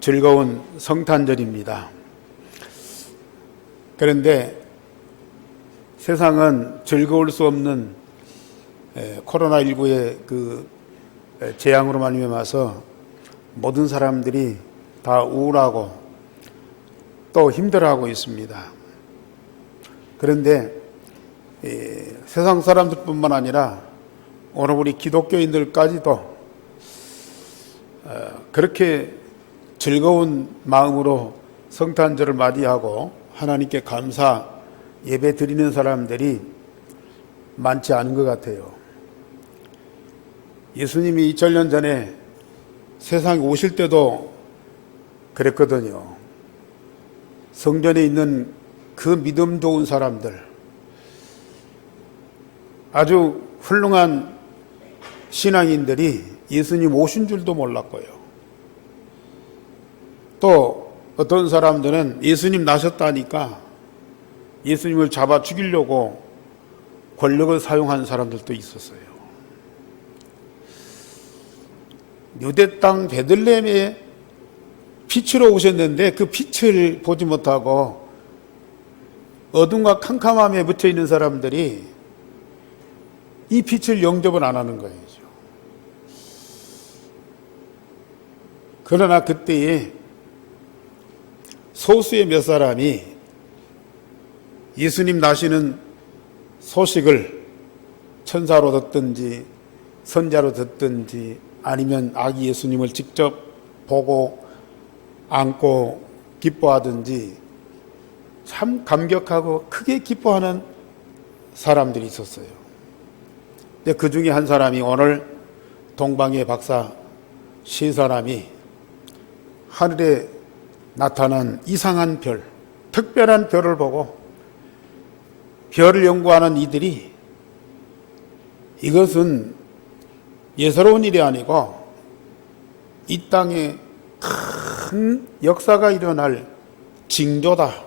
즐거운 성탄절입니다. 그런데 세상은 즐거울 수 없는 코로나19의 그 재앙으로 말미암아서 모든 사람들이 다 우울하고 또 힘들어하고 있습니다. 그런데 세상 사람들뿐만 아니라 오늘 우리 기독교인들까지도 그렇게 즐거운 마음으로 성탄절을 맞이하고 하나님께 감사 예배 드리는 사람들이 많지 않은 것 같아요. 예수님이 2000년 전에 세상에 오실 때도 그랬거든요. 성전에 있는 그 믿음 좋은 사람들, 아주 훌륭한 신앙인들이 예수님 오신 줄도 몰랐고요. 또 어떤 사람들은 예수님 나셨다니까 예수님을 잡아 죽이려고 권력을 사용한 사람들도 있었어요. 유대 땅 베들레헴에 빛으로 오셨는데 그 빛을 보지 못하고 어둠과 캄캄함에 묻혀 있는 사람들이 이 빛을 영접을 안 하는 거예요. 그러나 그때에 소수의 몇 사람이 예수님 나시는 소식을 천사로 듣든지 선자로 듣든지 아니면 아기 예수님을 직접 보고 안고 기뻐하든지 참 감격하고 크게 기뻐하는 사람들이 있었어요. 근데 그 중에 한 사람이 오늘 동방의 박사 세 사람이 하늘에 나타난 이상한 별, 특별한 별을 보고 별을 연구하는 이들이 이것은 예사로운 일이 아니고 이 땅에 큰 역사가 일어날 징조다.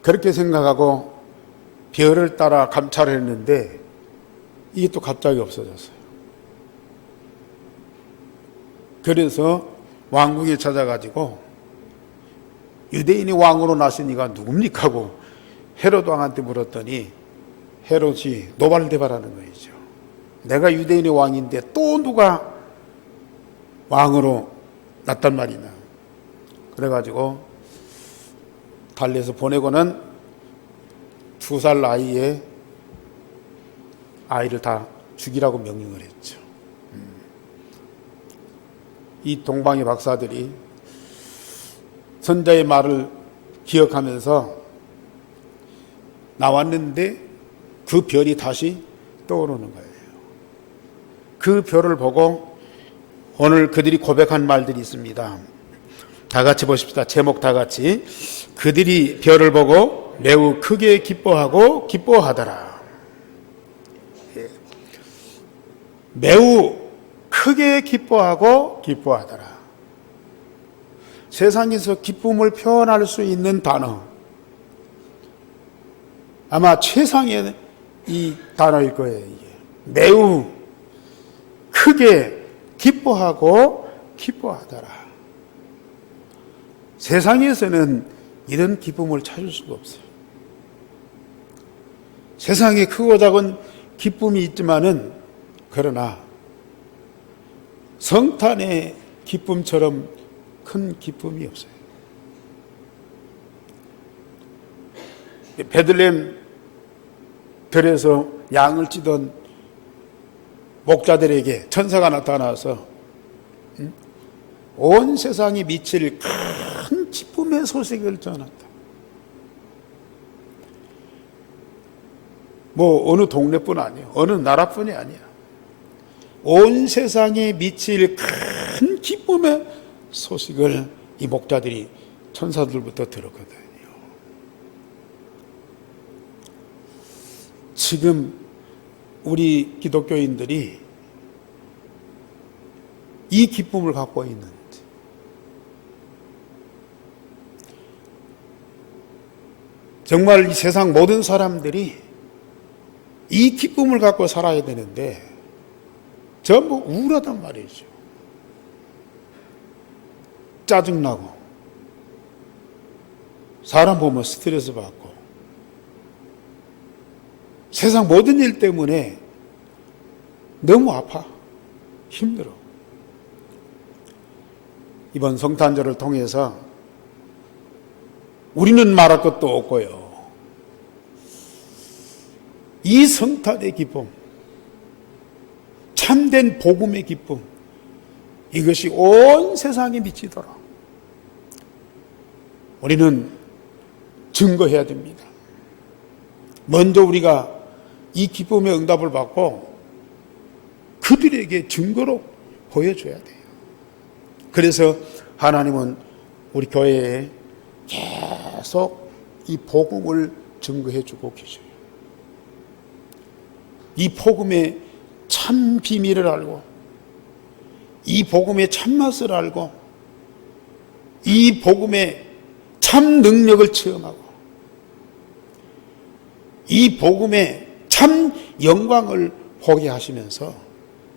그렇게 생각하고 별을 따라 감찰을 했는데 이게 또 갑자기 없어졌어요. 그래서 왕궁에 찾아가지고 유대인이 왕으로 나신 이가 누굽니까 하고 헤롯 왕한테 물었더니 헤롯이 노발대발하는 거죠. 내가 유대인의 왕인데 또 누가 왕으로 났단 말이냐. 그래가지고 달래서 보내고는 2살 나이에 아이를 다 죽이라고 명령을 했죠. 이 동방의 박사들이 선자의 말을 기억하면서 나왔는데 그 별이 다시 떠오르는 거예요. 그 별을 보고 오늘 그들이 고백한 말들이 있습니다. 다 같이 보십시다. 제목 다 같이. 그들이 별을 보고 매우 크게 기뻐하고 기뻐하더라. 매우 크게 기뻐하고 기뻐하더라. 세상에서 기쁨을 표현할 수 있는 단어, 아마 최상의 이 단어일 거예요. 이게 매우 크게 기뻐하고 기뻐하더라. 세상에서는 이런 기쁨을 찾을 수가 없어요. 세상에 크고 작은 기쁨이 있지만은 그러나 성탄의 기쁨처럼 큰 기쁨이 없어요. 베들레헴 들에서 양을 찌던 목자들에게 천사가 나타나서 온 세상이 미칠 큰 기쁨의 소식을 전한다. 뭐 어느 동네뿐 아니에요. 어느 나라뿐이 아니야. 온 세상에 미칠 큰 기쁨의 소식을 이 목자들이 천사들부터 들었거든요. 지금 우리 기독교인들이 이 기쁨을 갖고 있는지, 정말 이 세상 모든 사람들이 이 기쁨을 갖고 살아야 되는데 전부 우울하단 말이죠. 짜증나고 사람 보면 스트레스 받고 세상 모든 일 때문에 너무 아파 힘들어. 이번 성탄절을 통해서 우리는 말할 것도 없고요, 이 성탄의 기쁨, 참된 복음의 기쁨, 이것이 온 세상에 미치도록 우리는 증거해야 됩니다. 먼저 우리가 이 기쁨의 응답을 받고 그들에게 증거로 보여줘야 돼요. 그래서 하나님은 우리 교회에 계속 이 복음을 증거해주고 계셔요. 이 복음의 참 비밀을 알고, 이 복음의 참맛을 알고, 이 복음의 참 능력을 체험하고, 이 복음의 참 영광을 보게 하시면서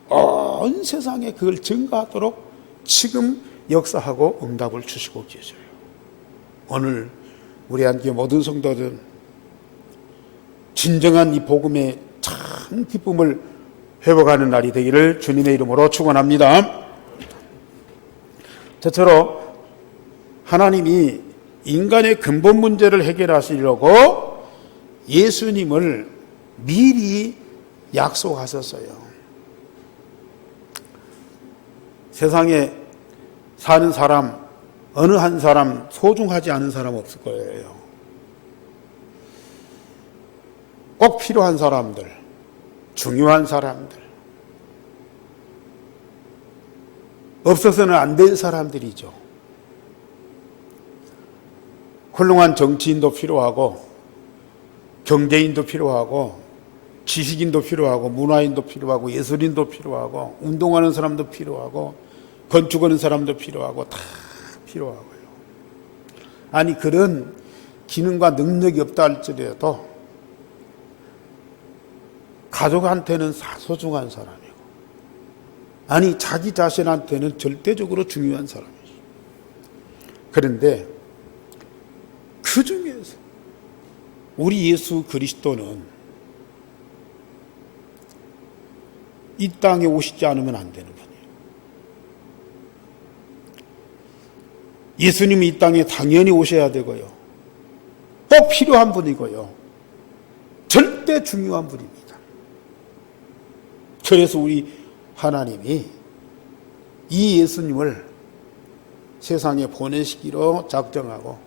온 세상에 그걸 증거하도록 지금 역사하고 응답을 주시고 계셔요. 오늘 우리 한교회 모든 성도들은 진정한 이 복음의 참 기쁨을 회복하는 날이 되기를 주님의 이름으로 축원합니다. 저처럼 하나님이 인간의 근본 문제를 해결하시려고 예수님을 미리 약속하셨어요. 세상에 사는 사람, 어느 한 사람 소중하지 않은 사람 없을 거예요. 꼭 필요한 사람들, 중요한 사람들, 없어서는 안 될 사람들이죠. 훌륭한 정치인도 필요하고, 경제인도 필요하고, 지식인도 필요하고, 문화인도 필요하고, 예술인도 필요하고, 운동하는 사람도 필요하고, 건축하는 사람도 필요하고, 다 필요하고요. 아니, 그런 기능과 능력이 없다 할지라도 가족한테는 소중한 사람이고, 아니 자기 자신한테는 절대적으로 중요한 사람이죠. 그런데 그 중에서 우리 예수 그리스도는 이 땅에 오시지 않으면 안 되는 분이에요. 예수님이 이 땅에 당연히 오셔야 되고요, 꼭 필요한 분이고요, 절대 중요한 분입니다. 그래서 우리 하나님이 이 예수님을 세상에 보내시기로 작정하고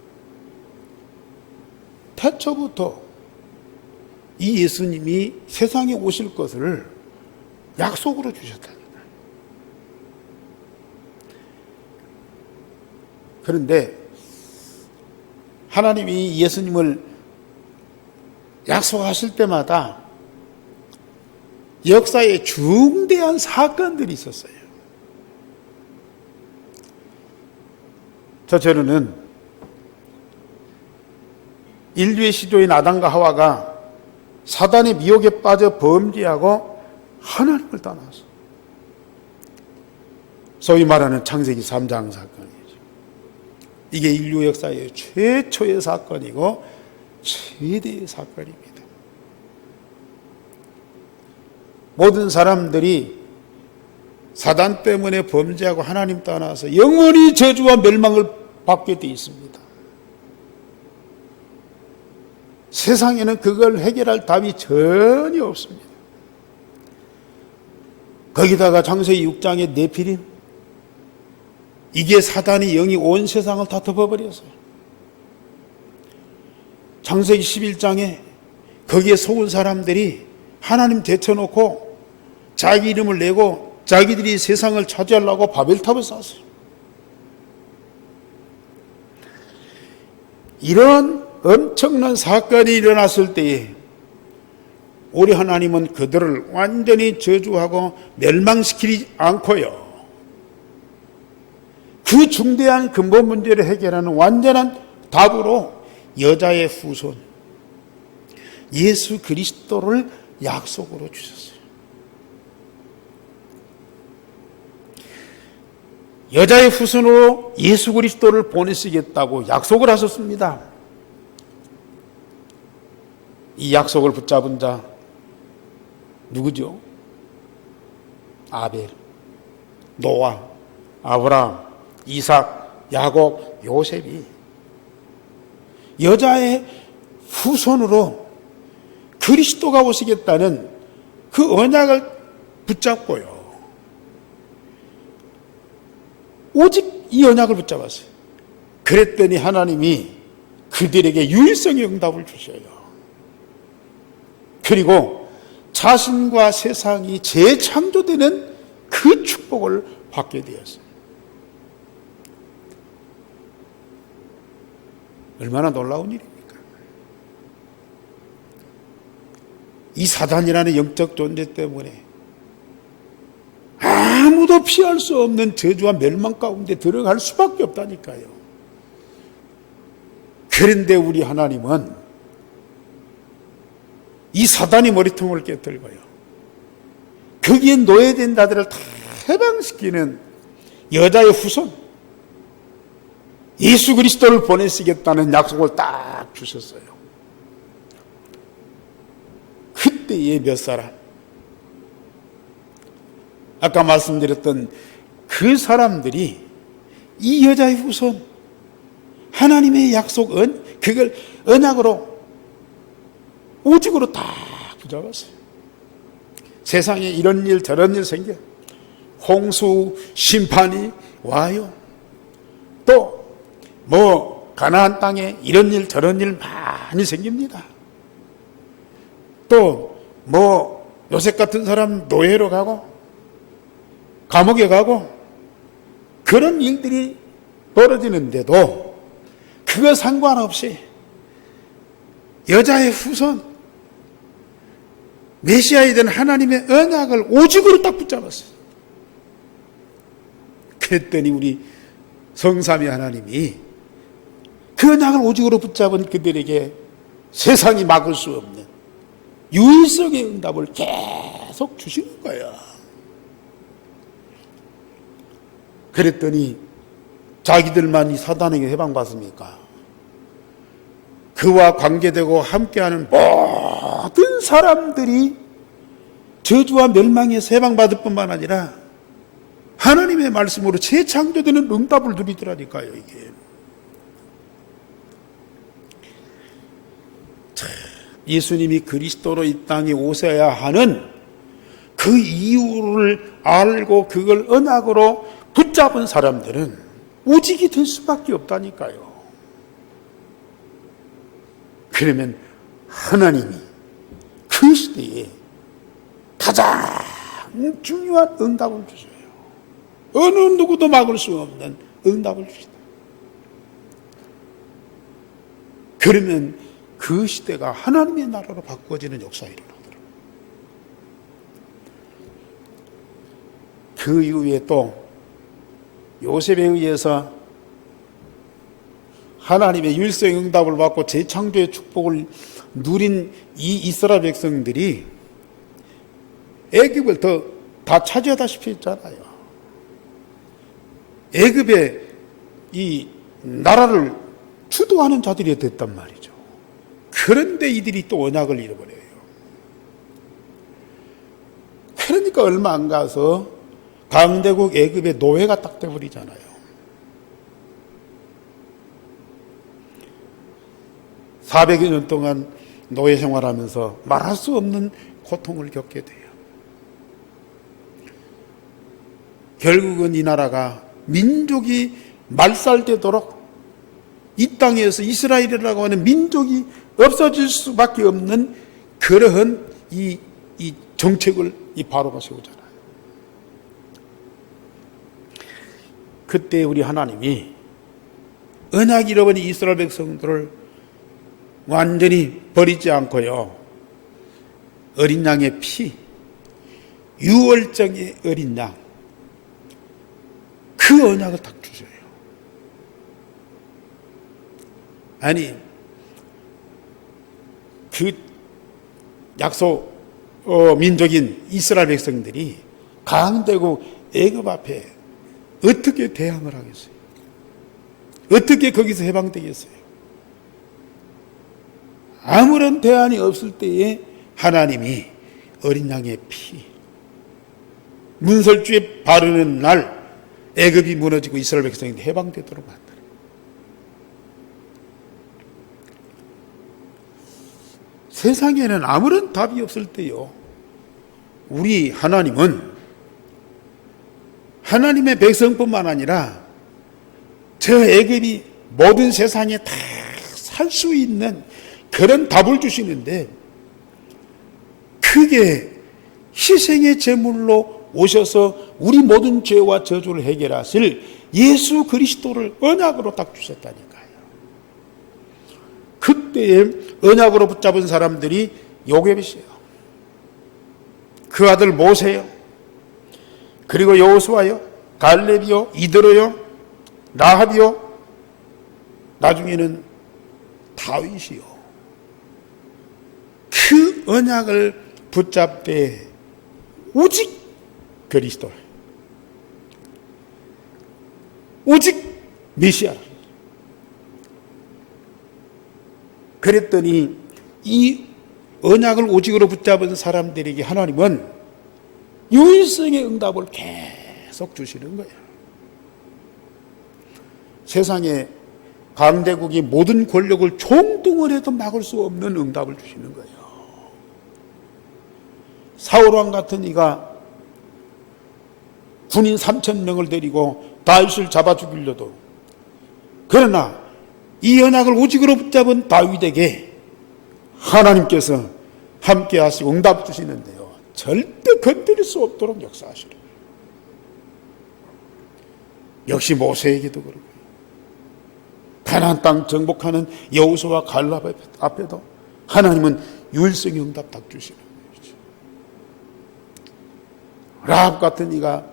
태초부터 이 예수님이 세상에 오실 것을 약속으로 주셨답니다. 그런데 하나님이 예수님을 약속하실 때마다 역사에 중대한 사건들이 있었어요. 저는 인류의 시조인 아담과 하와가 사단의 미혹에 빠져 범죄하고 하나님을 떠나서, 소위 말하는 창세기 3장 사건이죠. 이게 인류 역사의 최초의 사건이고 최대의 사건입니다. 모든 사람들이 사단 때문에 범죄하고 하나님 떠나서 영원히 저주와 멸망을 받게 되어 있습니다. 세상에는 그걸 해결할 답이 전혀 없습니다. 거기다가 창세기 6장의 네피림, 이게 사단이 영이 온 세상을 다 덮어버렸어요. 창세기 11장에 거기에 속은 사람들이 하나님 제쳐놓고 자기 이름을 내고 자기들이 세상을 차지하려고 바벨탑을 쌓았어요. 이런 엄청난 사건이 일어났을 때에 우리 하나님은 그들을 완전히 저주하고 멸망시키지 않고요, 그 중대한 근본 문제를 해결하는 완전한 답으로 여자의 후손 예수 그리스도를 약속으로 주셨어요. 여자의 후손으로 예수 그리스도를 보내시겠다고 약속을 하셨습니다. 이 약속을 붙잡은 자 누구죠? 아벨, 노아, 아브라함, 이삭, 야곱, 요셉이 여자의 후손으로 그리스도가 오시겠다는 그 언약을 붙잡고요. 오직 이 언약을 붙잡았어요. 그랬더니 하나님이 그들에게 유일성의 응답을 주셔요. 그리고 자신과 세상이 재창조되는 그 축복을 받게 되었어요. 얼마나 놀라운 일입니까? 이 사단이라는 영적 존재 때문에 아무도 피할 수 없는 저주와 멸망 가운데 들어갈 수밖에 없다니까요. 그런데 우리 하나님은 이 사단의 머리통을 깨뜨리고요, 거기에 노예된 자들을 다 해방시키는 여자의 후손 예수 그리스도를 보내시겠다는 약속을 딱 주셨어요. 그때의 몇 사람, 아까 말씀드렸던 그 사람들이 이 여자의 후손, 하나님의 약속, 그걸 언약으로 오직으로 다 붙잡았어요. 세상에 이런 일 저런 일 생겨, 홍수 심판이 와요. 또 가나안 땅에 이런 일 저런 일 많이 생깁니다. 또 요셉 같은 사람 노예로 가고 감옥에 가고 그런 일들이 벌어지는데도 그거 상관없이 여자의 후손 메시아에 대한 하나님의 언약을 오직으로 딱 붙잡았어요. 그랬더니 우리 성삼위 하나님이 그 언약을 오직으로 붙잡은 그들에게 세상이 막을 수 없는 유일성의 응답을 계속 주시는 거예요. 그랬더니 자기들만 이 사단에게 해방받습니까? 그와 관계되고 함께하는 모든 사람들이 저주와 멸망에서 해방받을 뿐만 아니라 하나님의 말씀으로 재창조되는 응답을 누리더라니까요. 이게 예수님이 그리스도로 이 땅에 오셔야 하는 그 이유를 알고 그걸 언약으로 붙잡은 사람들은 오직이 될 수밖에 없다니까요. 그러면 하나님이 그 시대에 가장 중요한 응답을 주셔요. 어느 누구도 막을 수 없는 응답을 주시다. 그러면 그 시대가 하나님의 나라로 바꾸어지는 역사가 일어나더라고요. 그 이후에 또 요셉에 의해서 하나님의 유일성의 응답을 받고 재창조의 축복을 누린 이 이스라엘 백성들이 애굽을 다 차지하다시피 했잖아요. 애굽의 이 나라를 주도하는 자들이 됐단 말이죠. 그런데 이들이 또 언약을 잃어버려요. 그러니까 얼마 안 가서 강대국 애굽의 노예가 딱 돼버리잖아요. 400여 년 동안 노예 생활하면서 말할 수 없는 고통을 겪게 돼요. 결국은 이 나라가 민족이 말살되도록 이 땅에서 이스라엘이라고 하는 민족이 없어질 수밖에 없는 그러한 이 정책을 이 바로가 세우잖아요. 그때 우리 하나님이 언약 잃어버린 이스라엘 백성들을 완전히 버리지 않고요, 어린 양의 피, 유월정의 어린 양, 그 언약을 딱 주셔요. 아니, 그 약속 민족인 이스라엘 백성들이 강대국 애굽 앞에 어떻게 대항을 하겠어요? 어떻게 거기서 해방되겠어요? 아무런 대안이 없을 때에 하나님이 어린 양의 피, 문설주에 바르는 날 애굽이 무너지고 이스라엘 백성이 해방되도록 만들어요. 세상에는 아무런 답이 없을 때요, 우리 하나님은 하나님의 백성뿐만 아니라 저 애굽이 모든 세상에 다 살 수 있는 그런 답을 주시는데, 크게 희생의 제물로 오셔서 우리 모든 죄와 저주를 해결하실 예수 그리스도를 언약으로 딱 주셨다니까요. 그때에 언약으로 붙잡은 사람들이 요셉이요, 그 아들 모세요, 그리고 여호수아요, 갈렙이요, 이드로요, 라합이요, 나중에는 다윗이요. 그 언약을 붙잡되 오직 그리스도, 오직 메시아. 그랬더니 이 언약을 오직으로 붙잡은 사람들에게 하나님은 유일성의 응답을 계속 주시는 거예요. 세상에 강대국이 모든 권력을 총동원해도 막을 수 없는 응답을 주시는 거예요. 사울왕 같은 이가 군인 3,000명을 데리고 다윗을 잡아 죽이려도, 그러나 이 언약을 오직으로 붙잡은 다윗에게 하나님께서 함께 하시고 응답 주시는데요, 절대 건드릴 수 없도록 역사하시는, 역시 모세에게도 그렇고 가나안 땅 정복하는 여호수아와 갈렙 앞에도 하나님은 유일성의 응답 딱 주시는 거죠. 라합 같은 이가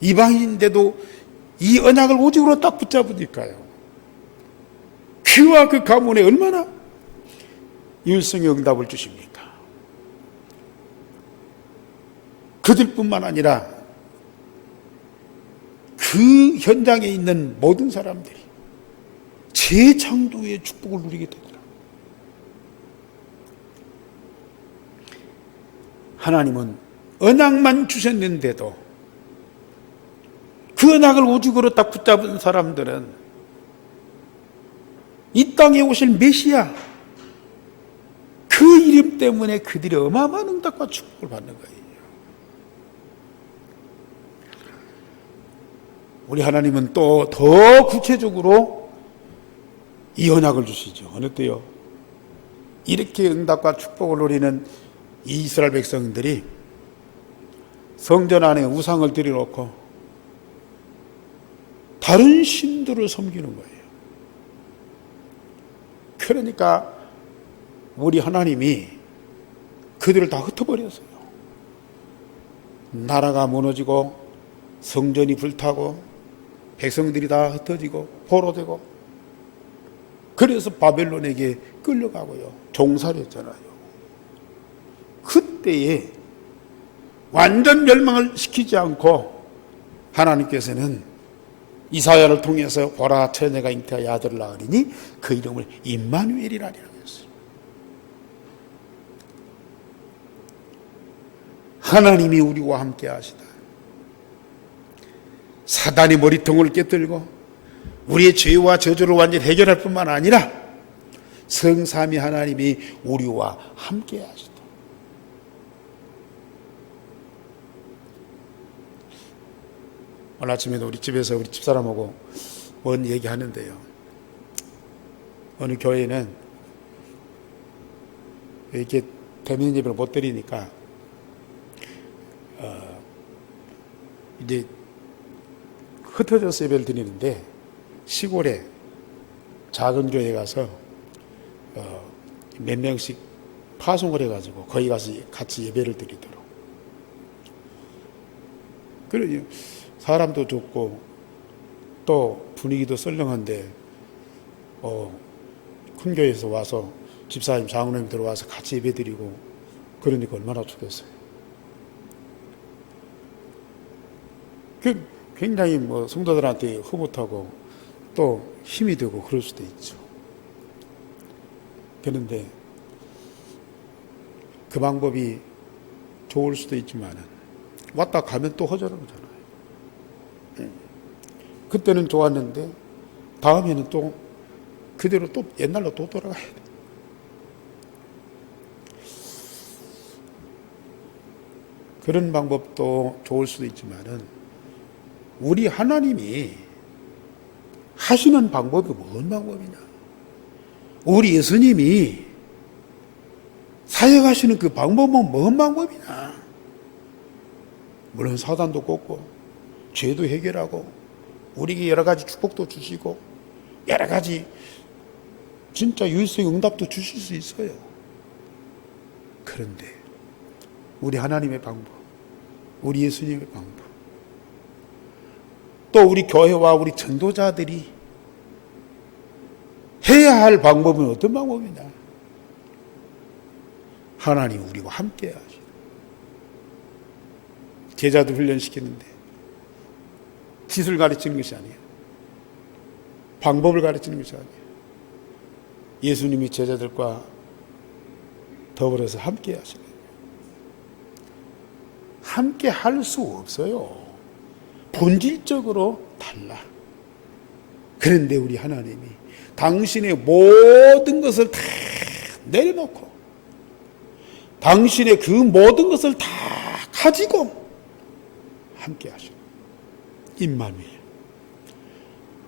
이방인인데도 이 언약을 오직으로 딱 붙잡으니까요, 그와 그 가문에 얼마나 유일성의 응답을 주십니까? 그들뿐만 아니라 그 현장에 있는 모든 사람들이 재창조의 축복을 누리게 되더라. 하나님은 언약만 주셨는데도 그 언약을 오직으로 딱 붙잡은 사람들은 이 땅에 오실 메시아, 그 이름 때문에 그들이 어마어마한 응답과 축복을 받는 거예요. 우리 하나님은 또 더 구체적으로 이 언약을 주시죠. 어느 때요? 이렇게 응답과 축복을 누리는 이스라엘 백성들이 성전 안에 우상을 들여놓고 다른 신들을 섬기는 거예요. 그러니까 우리 하나님이 그들을 다 흩어버렸어요. 나라가 무너지고 성전이 불타고 백성들이 다 흩어지고 포로되고, 그래서 바벨론에게 끌려가고요, 종살이했잖아요. 그때에 완전 멸망을 시키지 않고 하나님께서는 이사야를 통해서 보라, 처녀가 잉태하여 아들을 낳으리니 그 이름을 임마누엘이라고 했어요. 하나님이 우리와 함께 하시다. 사단이 머리통을 깨뜨리고 우리의 죄와 저주를 완전히 해결할 뿐만 아니라 성삼위 하나님이 우리와 함께 하시다. 오늘 아침에도 우리 집에서 우리 집사람하고 뭔 얘기하는데요, 어느 교회는 이렇게 대면 예배를 못 드리니까 이제 흩어져서 예배를 드리는데, 시골에 작은 교회에 가서 몇 명씩 파송을 해가지고 거기 가서 같이 예배를 드리도록. 그래, 사람도 좋고 또 분위기도 썰렁한데 큰 교회에서 와서 집사님, 장로님 들어와서 같이 예배 드리고 그러니까 얼마나 좋겠어요. 굉장히 뭐 성도들한테 흐뭇하고 또 힘이 되고 그럴 수도 있죠. 그런데 그 방법이 좋을 수도 있지만 왔다 가면 또 허전한 거잖아요. 그때는 좋았는데 다음에는 또 그대로 또 옛날로 또 돌아가야 돼. 그런 방법도 좋을 수도 있지만은 우리 하나님이 하시는 방법이 뭔 방법이냐? 우리 예수님이 사역하시는 그 방법은 뭔 방법이냐? 물론 사단도 꺾고 죄도 해결하고 우리에게 여러 가지 축복도 주시고 여러 가지 진짜 유일성 응답도 주실 수 있어요. 그런데 우리 하나님의 방법, 우리 예수님의 방법, 또 우리 교회와 우리 전도자들이 해야 할 방법은 어떤 방법이냐? 하나님 우리와 함께 하시고 제자들 훈련시키는데 짓을 가르치는 것이 아니에요. 방법을 가르치는 것이 아니에요. 예수님이 제자들과 더불어서 함께 하시는 거예요. 함께 할 수 없어요. 본질적으로 달라. 그런데 우리 하나님이 당신의 모든 것을 다 내려놓고 당신의 그 모든 것을 다 가지고 함께 하시고 임마누엘.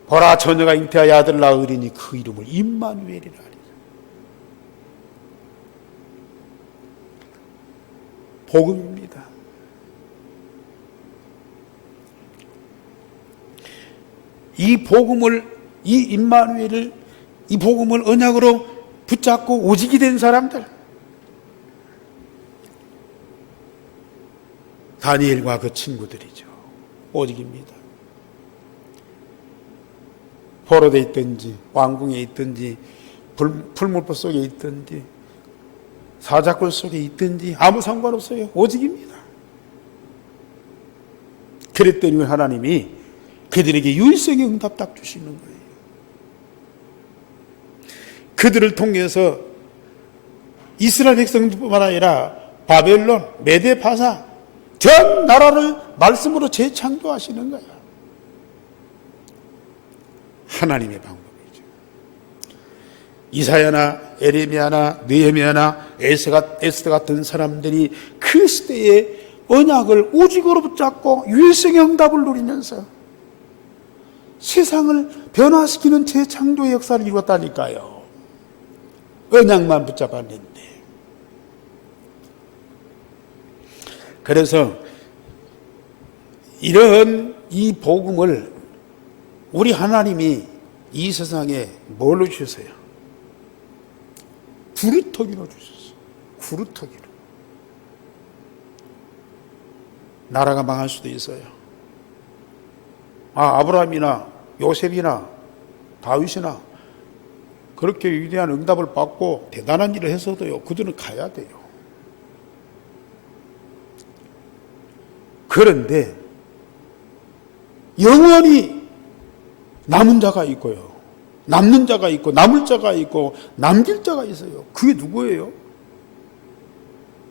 보라 처녀가 잉태하여 아들을 낳으리니 그 이름을 임마누엘이라 하리라. 복음입니다. 이 복음을, 이 임마누엘을, 이 복음을 언약으로 붙잡고 오직이 된 사람들, 다니엘과 그 친구들이죠. 오직입니다. 포로되어 있든지 왕궁에 있든지 풀물포 속에 있든지 사자굴 속에 있든지 아무 상관없어요. 오직입니다. 그랬더니 하나님이 그들에게 유일성의 응답 딱 주시는 거예요. 그들을 통해서 이스라엘 백성뿐만 아니라 바벨론, 메데 파사 전 나라를 말씀으로 재창조하시는 거야. 하나님의 방법이죠. 이사야나 에레미야나 느헤미야나 에스더 같은 사람들이 그 시대의 언약을 오직으로 붙잡고 유일성의 응답을 누리면서 세상을 변화시키는 재창조의 역사를 이뤘다니까요. 언약만 붙잡았는데. 그래서 이런 이 복음을 우리 하나님이 이 세상에 뭘로 주셨어요? 구루터기로 주셨어요. 구루터기로. 나라가 망할 수도 있어요. 아브라함이나 요셉이나 다윗이나 그렇게 위대한 응답을 받고 대단한 일을 해서도요, 그들은 가야 돼요. 그런데 영원히 남은 자가 있고요, 남는 자가 있고 남을 자가 있고 남길 자가 있어요. 그게 누구예요?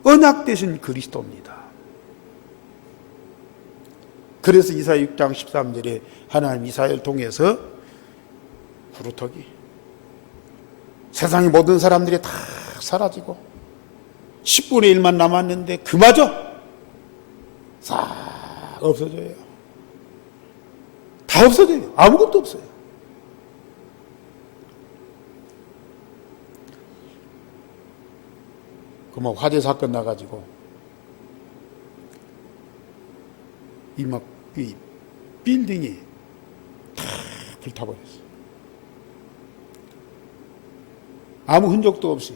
언약 되신 그리스도입니다. 그래서 이사야 6장 13절에 하나님 이사야를 통해서 구루터기, 세상의 모든 사람들이 다 사라지고 10분의 1만 남았는데 그마저 싹 없어져요. 다 없어져요. 아무것도 없어요. 그 뭐 화재 사건 나가지고 이 빌딩이 다 불타버렸어요. 아무 흔적도 없이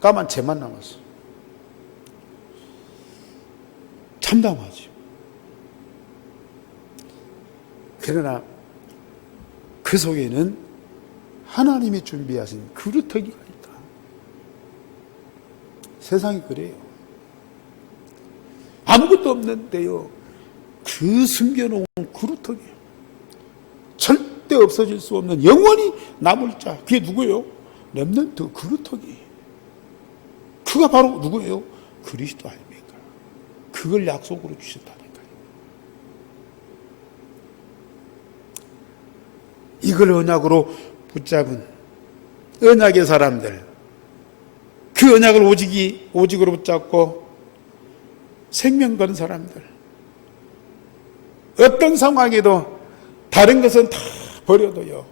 까만 재만 남았어요. 참담하죠. 그러나 그 속에는 하나님이 준비하신 그루터기가 있다. 세상이 그래요. 아무것도 없는데요, 그 숨겨놓은 그루터기, 절대 없어질 수 없는 영원히 남을 자, 그게 누구예요? 렘넌트, 그루터기. 그가 바로 누구예요? 그리스도 아닙니까? 그걸 약속으로 주셨다니까요. 이걸 언약으로 붙잡은 언약의 사람들, 그 언약을 오직으로 붙잡고 생명 건 사람들, 어떤 상황에도 다른 것은 다 버려도요,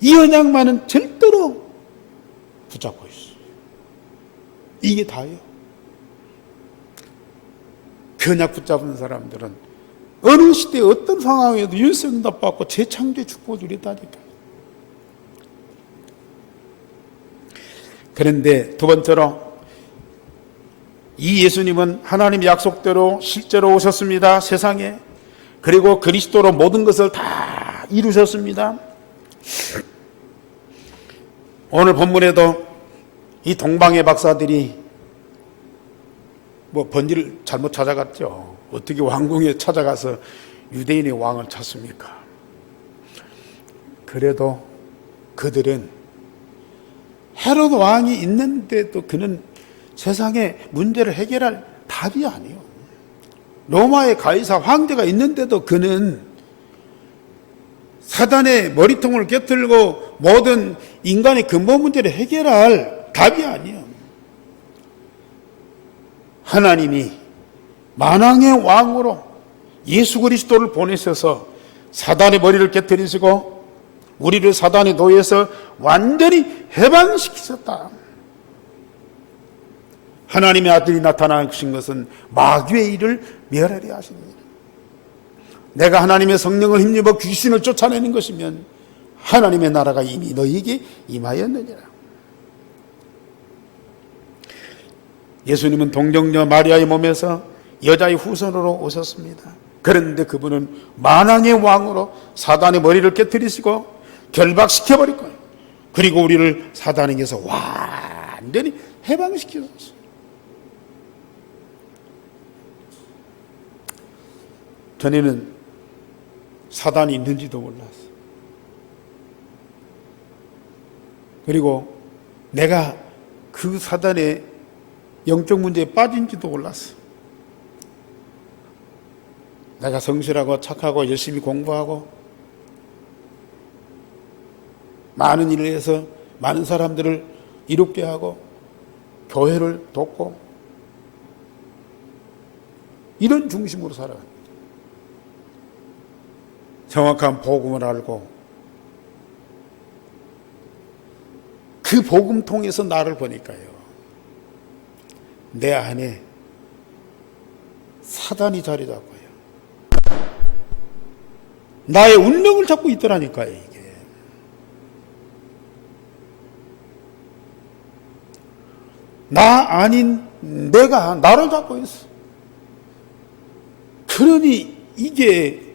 이 언약만은 절대로 붙잡고 있어요. 이게 다예요. 그 언약 붙잡은 사람들은 어느 시대 어떤 상황에도 윤성답 받고 재창조의 축복을 누린다니까요. 그런데 두 번째로, 이 예수님은 하나님의 약속대로 실제로 오셨습니다. 세상에. 그리고 그리스도로 모든 것을 다 이루셨습니다. 오늘 본문에도 이 동방의 박사들이 번지를 잘못 찾아갔죠. 어떻게 왕궁에 찾아가서 유대인의 왕을 찾습니까? 그래도 그들은 헤롯 왕이 있는데도 그는 세상의 문제를 해결할 답이 아니에요. 로마의 가이사 황제가 있는데도 그는 사단의 머리통을 꿰뚫고 모든 인간의 근본 문제를 해결할 답이 아니에요. 하나님이 만왕의 왕으로 예수 그리스도를 보내셔서 사단의 머리를 깨뜨리시고 우리를 사단의 노예에서 완전히 해방시키셨다. 하나님의 아들이 나타나신 것은 마귀의 일을 멸하려 하십니다. 내가 하나님의 성령을 힘입어 귀신을 쫓아내는 것이면 하나님의 나라가 이미 너희에게 임하였느니라. 예수님은 동정녀 마리아의 몸에서 여자의 후손으로 오셨습니다. 그런데 그분은 만왕의 왕으로 사단의 머리를 깨뜨리시고 결박시켜버릴 거예요. 그리고 우리를 사단에게서 완전히 해방시키셨어요. 전에는 사단이 있는지도 몰랐어요. 그리고 내가 그 사단의 영적 문제에 빠진지도 몰랐어요. 내가 성실하고 착하고 열심히 공부하고 많은 일을 해서 많은 사람들을 이롭게 하고 교회를 돕고 이런 중심으로 살아갑니다. 정확한 복음을 알고 그 복음 통해서 나를 보니까요, 내 안에 사단이 자리 잡고요, 나의 운명을 잡고 있더라니까요. 이게 나 아닌 내가 나를 잡고 있어. 그러니 이게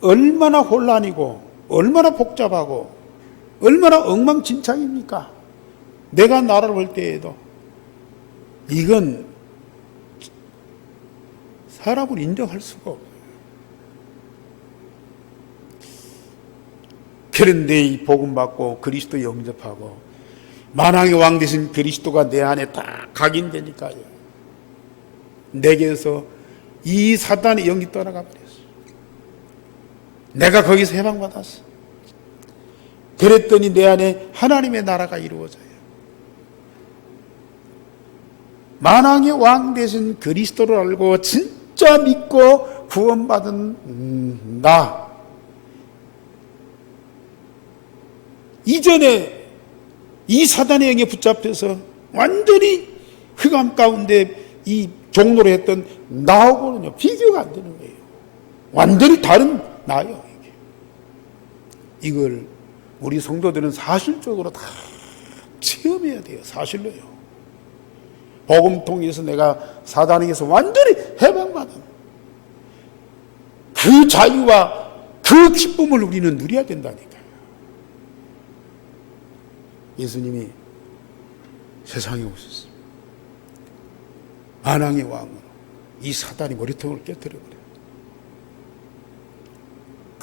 얼마나 혼란이고 얼마나 복잡하고 얼마나 엉망진창입니까? 내가 나를 볼 때에도 이건 사람을 인정할 수가 없어요. 그런데 이 복음 받고 그리스도 영접하고 만왕의 왕 되신 그리스도가 내 안에 딱 각인되니까요, 내게서 이 사단의 영이 떠나가 버렸어요. 내가 거기서 해방받았어. 그랬더니 내 안에 하나님의 나라가 이루어져요. 만왕의 왕 되신 그리스도를 알고 진짜 믿고 구원받은 나, 이전에 이 사단의 영에 붙잡혀서 완전히 흑암 가운데 이 종로를 했던 나하고는요 비교가 안 되는 거예요. 완전히 다른 나요. 이걸 우리 성도들은 사실적으로 다 체험해야 돼요. 사실로요. 복음 통해서 내가 사단에게서 완전히 해방받은 그 자유와 그 기쁨을 우리는 누려야 된다니까요. 예수님이 세상에 오셨습니다. 만왕의 왕으로 이 사단이 머리통을 깨뜨려버려요.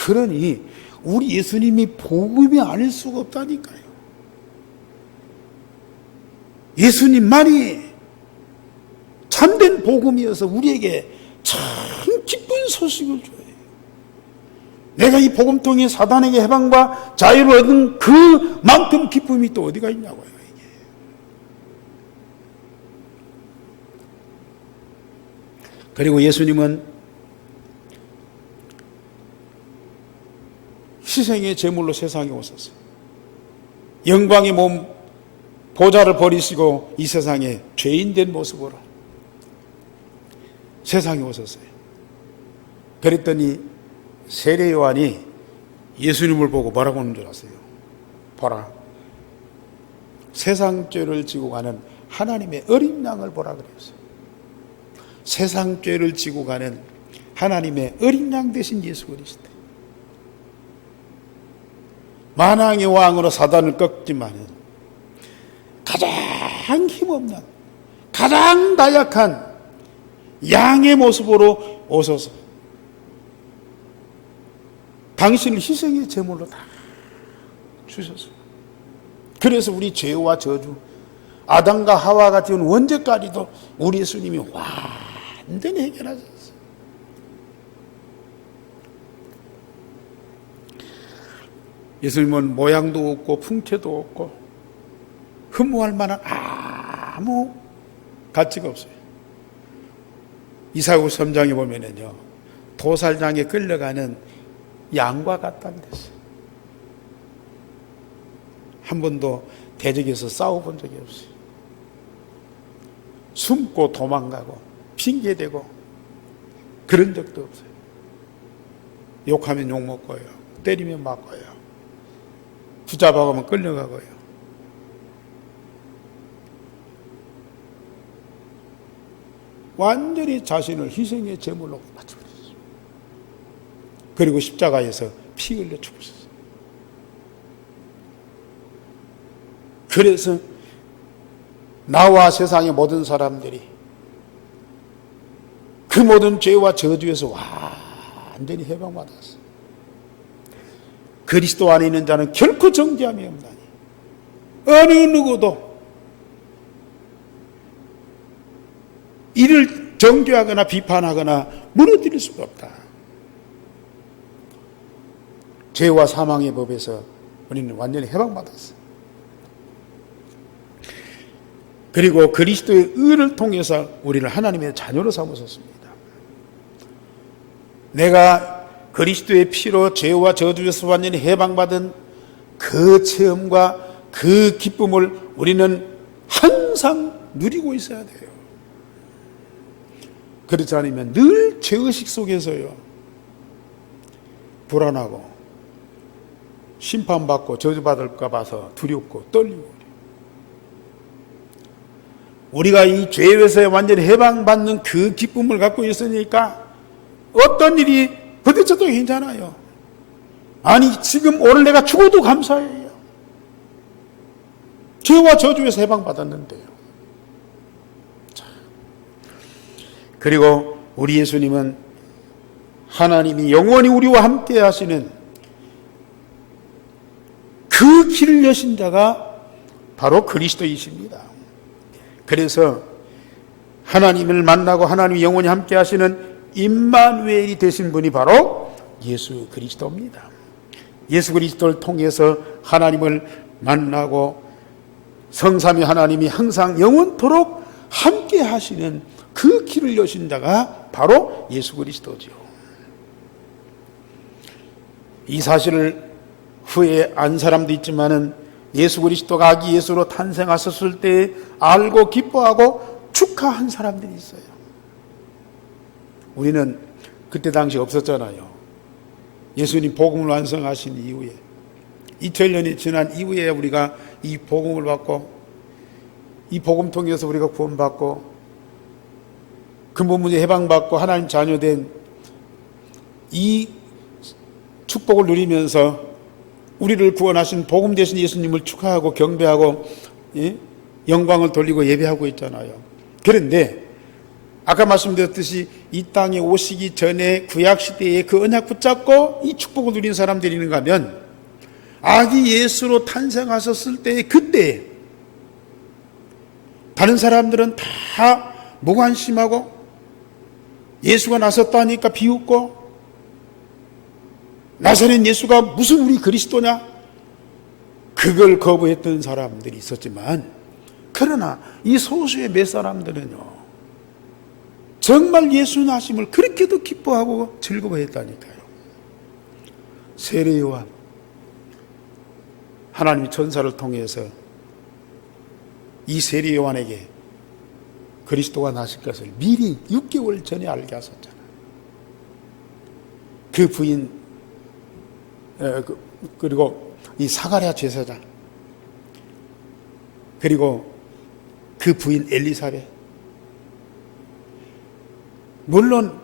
그러니 우리 예수님이 복음이 아닐 수가 없다니까요. 예수님만이 참된 복음이어서 우리에게 참 기쁜 소식을 줘요. 내가 이 복음 통해 사단에게 해방과 자유를 얻은 그만큼 기쁨이 또 어디가 있냐고요. 이게. 그리고 예수님은 희생의 제물로 세상에 오셨어요. 영광의 몸 보좌를 버리시고 이 세상에 죄인된 모습으로 세상에 오셨어요. 그랬더니 세례 요한이 예수님을 보고 뭐라고 하는 줄 아세요? 보라, 세상 죄를 지고 가는 하나님의 어린 양을 보라 그랬어요. 세상 죄를 지고 가는 하나님의 어린 양 되신 예수 그리스도. 만왕의 왕으로 사단을 꺾지만은 가장 힘없는, 가장 나약한 양의 모습으로 오셔서 당신을 희생의 제물로 다 주셨어요. 그래서 우리 죄와 저주, 아담과 하와가 지은 원죄까지도 우리 예수님이 완전히 해결하셨어요. 예수님은 모양도 없고 풍채도 없고 흠모할 만한 아무 가치가 없어요. 이사야 53장에 보면은요, 도살장에 끌려가는 양과 같다 그랬어요. 한 번도 대적에서 싸워본 적이 없어요. 숨고 도망가고 핑계대고 그런 적도 없어요. 욕하면 욕먹고요, 때리면 맞고요, 붙잡아가면 끌려가고요. 완전히 자신을 희생의 제물로 바쳐버렸어요. 그리고 십자가에서 피 흘려 죽으셨어요. 그래서 나와 세상의 모든 사람들이 그 모든 죄와 저주에서 완전히 해방받았어요. 그리스도 안에 있는 자는 결코 정죄함이 없나니 어느 누구도 이를 정죄하거나 비판하거나 무너뜨릴 수가 없다. 죄와 사망의 법에서 우리는 완전히 해방받았어요. 그리고 그리스도의 의를 통해서 우리를 하나님의 자녀로 삼으셨습니다. 내가 그리스도의 피로 죄와 저주에서 완전히 해방받은 그 체험과 그 기쁨을 우리는 항상 누리고 있어야 돼요. 그렇지 않으면 늘 죄의식 속에서요, 불안하고 심판받고 저주받을까 봐서 두렵고 떨리고. 우리가 이 죄에서 완전히 해방받는 그 기쁨을 갖고 있으니까 어떤 일이 부딪혀도 괜찮아요. 아니, 지금 오늘 내가 죽어도 감사해요. 죄와 저주에서 해방받았는데요. 자, 그리고 우리 예수님은 하나님이 영원히 우리와 함께 하시는 그 길을 여신 자가 바로 그리스도이십니다. 그래서 하나님을 만나고 하나님이 영원히 함께 하시는 임마누엘이 되신 분이 바로 예수 그리스도입니다. 예수 그리스도를 통해서 하나님을 만나고 성삼위 하나님이 항상 영원토록 함께 하시는 그 길을 여신 자가 바로 예수 그리스도죠. 이 사실을 후에 안 사람도 있지만은 예수 그리스도가 아기 예수로 탄생하셨을 때 알고 기뻐하고 축하한 사람들이 있어요. 우리는 그때 당시 없었잖아요. 예수님 복음을 완성하신 이후에 2000년이 지난 이후에 우리가 이 복음을 받고 이 복음 통해서 우리가 구원받고 근본 문제 해방받고 하나님 자녀된 이 축복을 누리면서 우리를 구원하신 복음 되신 예수님을 축하하고 경배하고, 예? 영광을 돌리고 예배하고 있잖아요. 그런데 아까 말씀드렸듯이 이 땅에 오시기 전에 구약시대에 그 언약 붙잡고 이 축복을 누린 사람들이 있는가 하면 아기 예수로 탄생하셨을 때 그때 다른 사람들은 다 무관심하고 예수가 나섰다니까 비웃고 나사렛 예수가 무슨 우리 그리스도냐? 그걸 거부했던 사람들이 있었지만 그러나 이 소수의 몇 사람들은요 정말 예수 나심을 그렇게도 기뻐하고 즐거워했다니까요. 세례 요한 하나님이 천사를 통해서 이 세례 요한에게 그리스도가 나실 것을 미리 6개월 전에 알게 하셨잖아요. 그 부인 그리고 이 사가랴 제사장 그리고 그 부인 엘리사벳 물론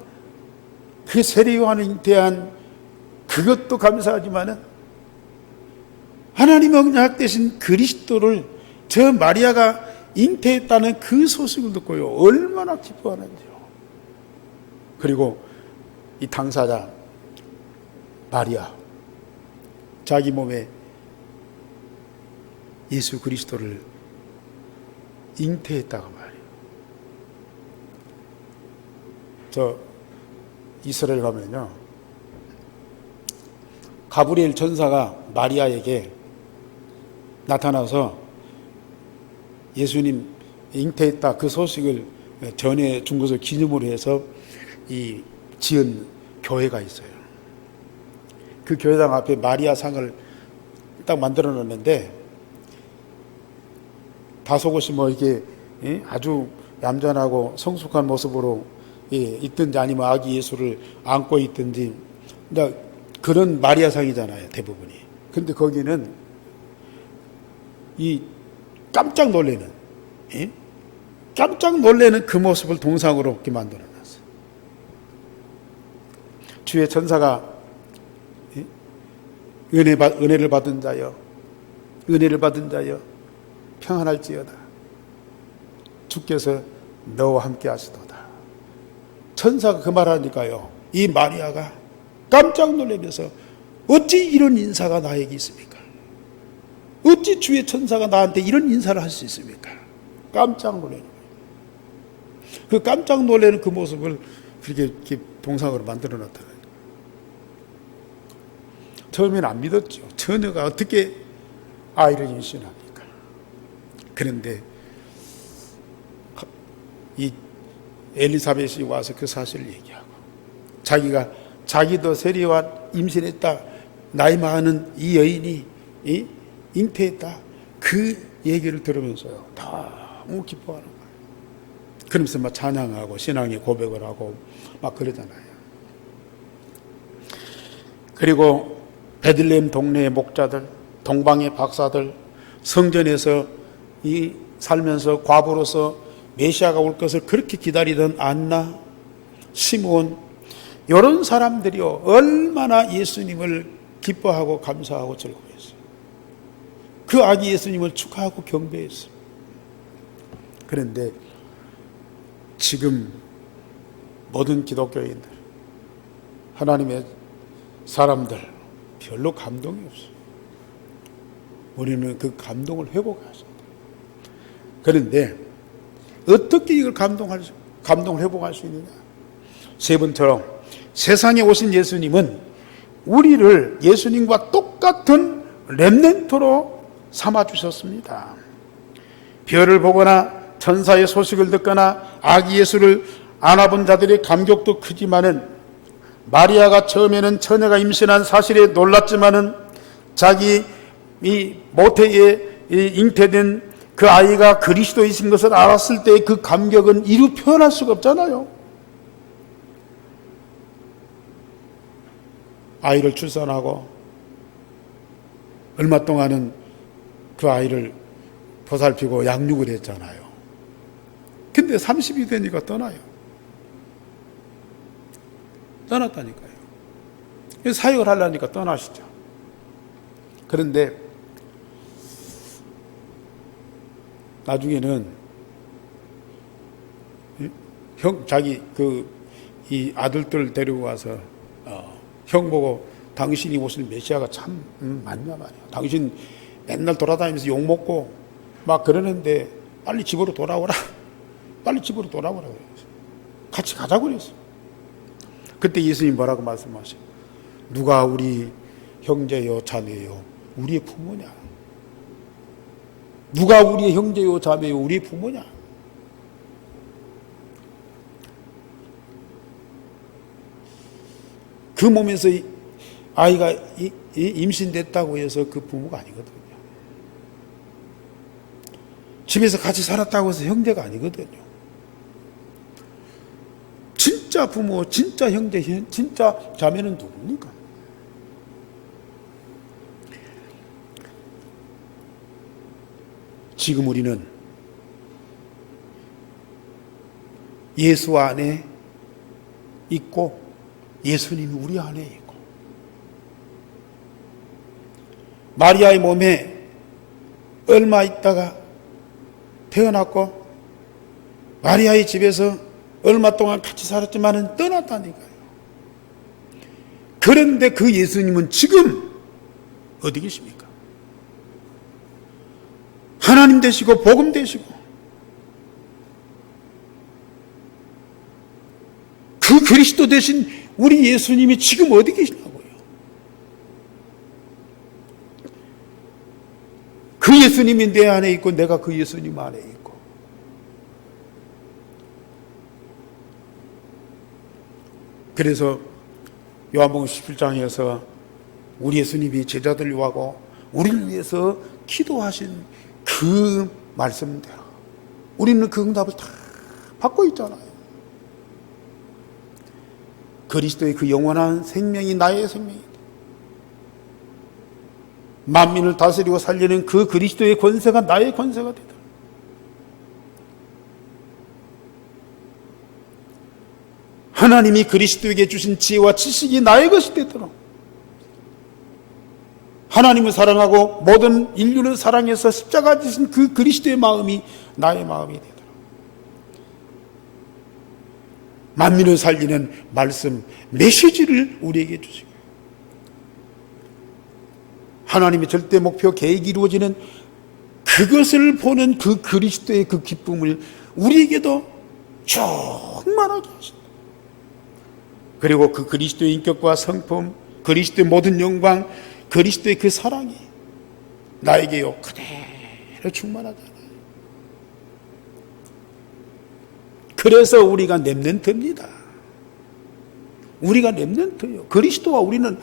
그 세례 요한에 대한 그것도 감사하지만은 하나님의 언약되신 그리스도를 저 마리아가 잉태했다는 그 소식을 듣고요 얼마나 기뻐하는지요. 그리고 이 당사자 마리아 자기 몸에 예수 그리스도를 잉태했다고 말이에요. 저 이스라엘 가면요 가브리엘 천사가 마리아에게 나타나서 예수님 잉태했다 그 소식을 전해 준 것을 기념으로 해서 이 지은 교회가 있어요. 그 교회당 앞에 마리아 상을 딱 만들어 놨는데 다소곳이 뭐 이게 아주 얌전하고 성숙한 모습으로 있든지 아니면 아기 예수를 안고 있든지 그런 마리아 상이잖아요 대부분이. 근데 거기는 이 깜짝 놀래는 그 모습을 동상으로 이렇게 만들어 놨어요. 주의 천사가 은혜를 받은 자여 평안할지어다. 주께서 너와 함께 하시도다. 천사가 그 말하니까요 이 마리아가 깜짝 놀라면서 어찌 이런 인사가 나에게 있습니까? 어찌 주의 천사가 나한테 이런 인사를 할 수 있습니까? 깜짝 놀라는 거예요. 그 깜짝 놀라는 그 모습을 이렇게 동상으로 만들어 놨다는 거예요. 처음에는 안 믿었죠. 처녀가 어떻게 아이를 임신합니까? 그런데 이 엘리사벳이 와서 그 사실을 얘기하고 자기도 세례 요한 임신했다. 나이 많은 이 여인이 잉태했다. 그 얘기를 들으면서요 너무 기뻐하는 거예요. 그러면서 막 찬양하고 신앙의 고백을 하고 막 그러잖아요. 그리고 베들레헴 동네의 목자들, 동방의 박사들, 성전에서 살면서 과부로서 메시아가 올 것을 그렇게 기다리던 안나, 시므온 이런 사람들이요 얼마나 예수님을 기뻐하고 감사하고 즐거워했어요. 그 아기 예수님을 축하하고 경배했어요. 그런데 지금 모든 기독교인들, 하나님의 사람들 별로 감동이 없어요. 우리는 그 감동을 회복해야 돼요. 그런데 어떻게 이걸 감동을 회복할 수 있느냐? 세 번처럼 세상에 오신 예수님은 우리를 예수님과 똑같은 렘넌트로 삼아주셨습니다. 별을 보거나 천사의 소식을 듣거나 아기 예수를 안아본 자들의 감격도 크지만은 마리아가 처음에는 처녀가 임신한 사실에 놀랐지만은 자기 이 모태에 잉태된 그 아이가 그리스도이신 것을 알았을 때 그 감격은 이루 표현할 수가 없잖아요. 아이를 출산하고 얼마 동안은 그 아이를 보살피고 양육을 했잖아요. 근데 30이 되니까 떠나요. 떠났다니까요. 사역을 하려니까 떠나시죠. 그런데 나중에는 자기 이 아들들 데리고 와서 형 보고 당신이 무슨 메시아가 참 맞냐 말이야. 당신 맨날 돌아다니면서 욕 먹고 막 그러는데 빨리 집으로 돌아오라. 빨리 집으로 돌아오라 그랬어. 같이 가자고 그랬어. 그때 예수님 뭐라고 말씀하셔? 누가 우리 형제요 자매요 우리의 부모냐? 누가 우리의 형제요 자매요 우리의 부모냐? 그 몸에서 아이가 임신됐다고 해서 그 부모가 아니거든요. 집에서 같이 살았다고 해서 형제가 아니거든요. 진짜 부모, 진짜 형제, 진짜 자매는 누굽니까? 지금 우리는 예수 안에 있고 예수님이 우리 안에 있고 마리아의 몸에 얼마 있다가 태어났고 마리아의 집에서 얼마 동안 같이 살았지만은 떠났다니까요. 그런데 그 예수님은 지금 어디 계십니까? 하나님 되시고 복음 되시고 그 그리스도 되신 우리 예수님이 지금 어디 계시냐고요. 그 예수님이 내 안에 있고 내가 그 예수님 안에 있고 그래서 요한복음 17장에서 우리 예수님이 제자들을 위하고 우리를 위해서 기도하신 그 말씀대로 우리는 그 응답을 다 받고 있잖아요. 그리스도의 그 영원한 생명이 나의 생명이다. 만민을 다스리고 살리는 그 그리스도의 권세가 나의 권세가 되다. 하나님이 그리스도에게 주신 지혜와 지식이 나의 것이 되도록 하나님을 사랑하고 모든 인류를 사랑해서 십자가 지신 그 그리스도의 마음이 나의 마음이 되도록 만민을 살리는 말씀, 메시지를 우리에게 주시고 하나님의 절대 목표 계획이 이루어지는 그것을 보는 그 그리스도의 그 기쁨을 우리에게도 충만하게 하신다. 그리고 그 그리스도의 인격과 성품, 그리스도의 모든 영광, 그리스도의 그 사랑이 나에게요 그대로 충만하잖아요. 그래서 우리가 렘넌트입니다. 우리가 렘넌트예요. 그리스도와 우리는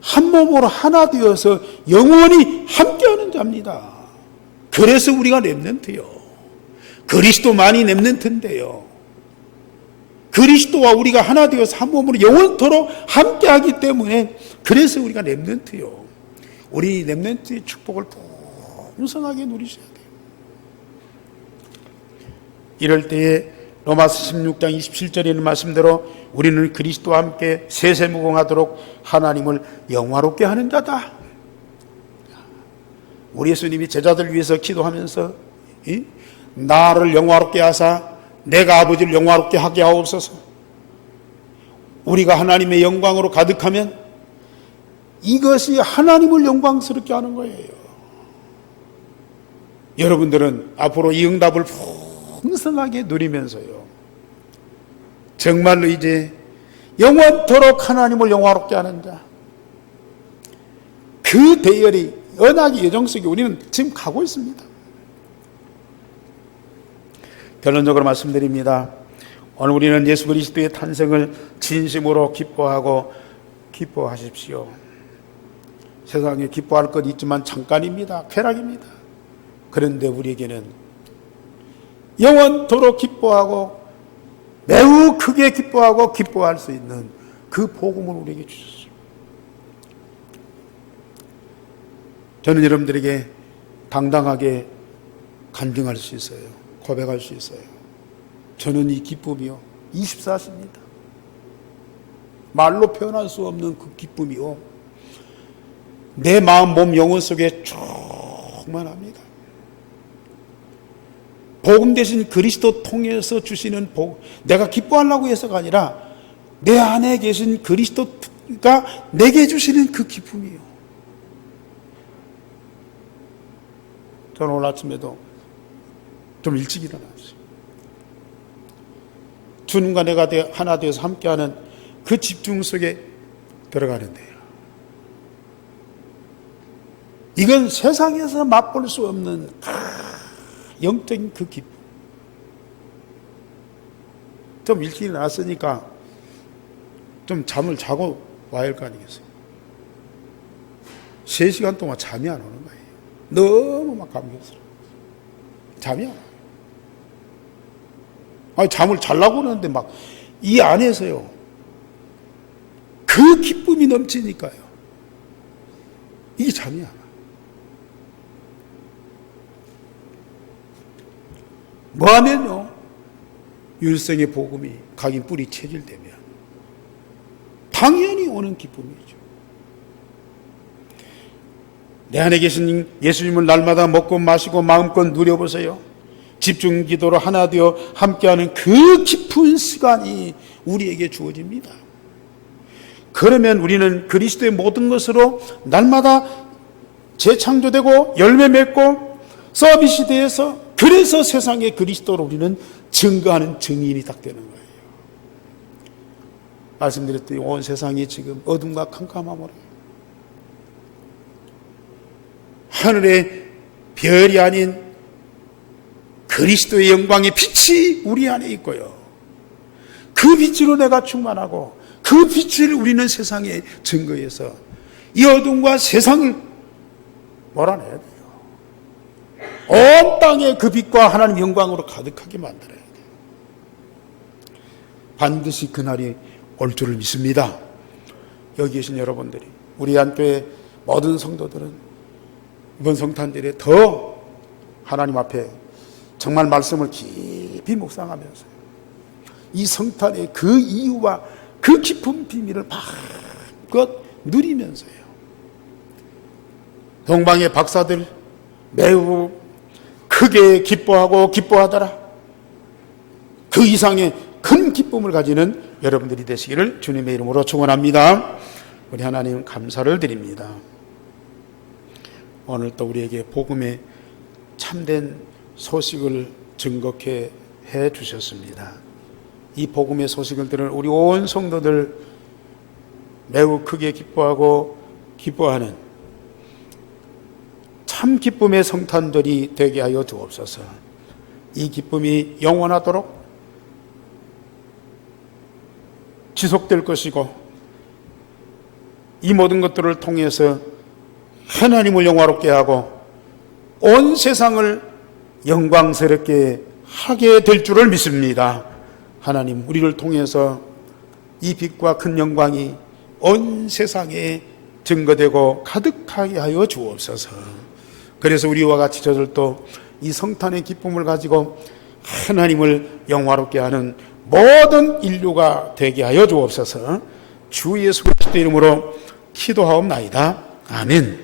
한 몸으로 하나 되어서 영원히 함께하는 자입니다. 그래서 우리가 렘넌트요. 그리스도만이 렘넌트인데요. 그리스도와 우리가 하나 되어서 한 몸으로 영원토록 함께하기 때문에 그래서 우리가 렘넌트요. 우리 렘넌트의 축복을 풍성하게 누리셔야 돼요. 이럴 때에 로마서 16장 27절에 있는 말씀대로 우리는 그리스도와 함께 세세무공하도록 하나님을 영화롭게 하는 자다. 우리 예수님이 제자들 위해서 기도하면서 나를 영화롭게 하사 내가 아버지를 영화롭게 하게 하옵소서. 우리가 하나님의 영광으로 가득하면 이것이 하나님을 영광스럽게 하는 거예요. 여러분들은 앞으로 이 응답을 풍성하게 누리면서요 정말로 이제 영원토록 하나님을 영화롭게 하는 자, 그 대열이 언약의 여정 속에 우리는 지금 가고 있습니다. 결론적으로 말씀드립니다. 오늘 우리는 예수 그리스도의 탄생을 진심으로 기뻐하고 기뻐하십시오. 세상에 기뻐할 것 있지만 잠깐입니다. 쾌락입니다. 그런데 우리에게는 영원토록 기뻐하고 매우 크게 기뻐하고 기뻐할 수 있는 그 복음을 우리에게 주셨습니다. 저는 여러분들에게 당당하게 간증할 수 있어요. 고백할 수 있어요. 저는 이 기쁨이요 24시입니다. 말로 표현할 수 없는 그 기쁨이요 내 마음, 몸, 영혼 속에 충만합니다. 복음 대신 그리스도 통해서 주시는 복, 내가 기뻐하려고 해서가 아니라 내 안에 계신 그리스도가 내게 주시는 그 기쁨이요. 저는 오늘 아침에도 좀 일찍 일어났어요. 주님과 내가 하나 되어서 함께하는 그 집중 속에 들어가는데요. 이건 세상에서 맛볼 수 없는 영적인 그 기쁨. 좀 일찍 일어났으니까 좀 잠을 자고 와야 할 거 아니겠어요? 3시간 동안 잠이 안 오는 거예요. 너무 막 감격스러워. 잠이 안 와요. 아니, 잠을 자려고 하는데 막 이 안에서요. 그 기쁨이 넘치니까요. 이게 잠이 안 와요. 뭐 하면요? 율성의 복음이 각인 뿌리 체질되면 당연히 오는 기쁨이죠. 내 안에 계신 예수님을 날마다 먹고 마시고 마음껏 누려보세요. 집중 기도로 하나 되어 함께하는 그 깊은 시간이 우리에게 주어집니다. 그러면 우리는 그리스도의 모든 것으로 날마다 재창조되고 열매 맺고 서비스 시대에서 그래서 세상에 그리스도로 우리는 증거하는 증인이 딱 되는 거예요. 말씀드렸더니 온 세상이 지금 어둠과 캄캄함으로 하늘의 별이 아닌 그리스도의 영광의 빛이 우리 안에 있고요. 그 빛으로 내가 충만하고 그 빛을 우리는 세상에 증거해서 이 어둠과 세상을 몰아내야 돼요. 온 땅에 그 빛과 하나님 영광으로 가득하게 만들어야 돼요. 반드시 그날이 올 줄을 믿습니다. 여기 계신 여러분들이, 우리 한교회 모든 성도들은 이번 성탄절에 더 하나님 앞에 정말 말씀을 깊이 묵상하면서 이 성탄의 그 이유와 그 깊은 비밀을 마음껏 누리면서요. 동방의 박사들 매우 크게 기뻐하고 기뻐하더라. 그 이상의 큰 기쁨을 가지는 여러분들이 되시기를 주님의 이름으로 축원합니다. 우리 하나님 감사를 드립니다. 오늘 또 우리에게 복음의 참된 소식을 증거케 해 주셨습니다. 이 복음의 소식을 들은 우리 온 성도들 매우 크게 기뻐하고 기뻐하는 참 기쁨의 성탄절이 되게 하여 주옵소서. 이 기쁨이 영원하도록 지속될 것이고 이 모든 것들을 통해서 하나님을 영화롭게 하고 온 세상을 영광스럽게 하게 될 줄을 믿습니다. 하나님, 우리를 통해서 이 빛과 큰 영광이 온 세상에 증거되고 가득하게 하여 주옵소서. 그래서 우리와 같이 저들도 이 성탄의 기쁨을 가지고 하나님을 영화롭게 하는 모든 인류가 되게 하여 주옵소서. 주 예수 그리스도 이름으로 기도하옵나이다. 아멘.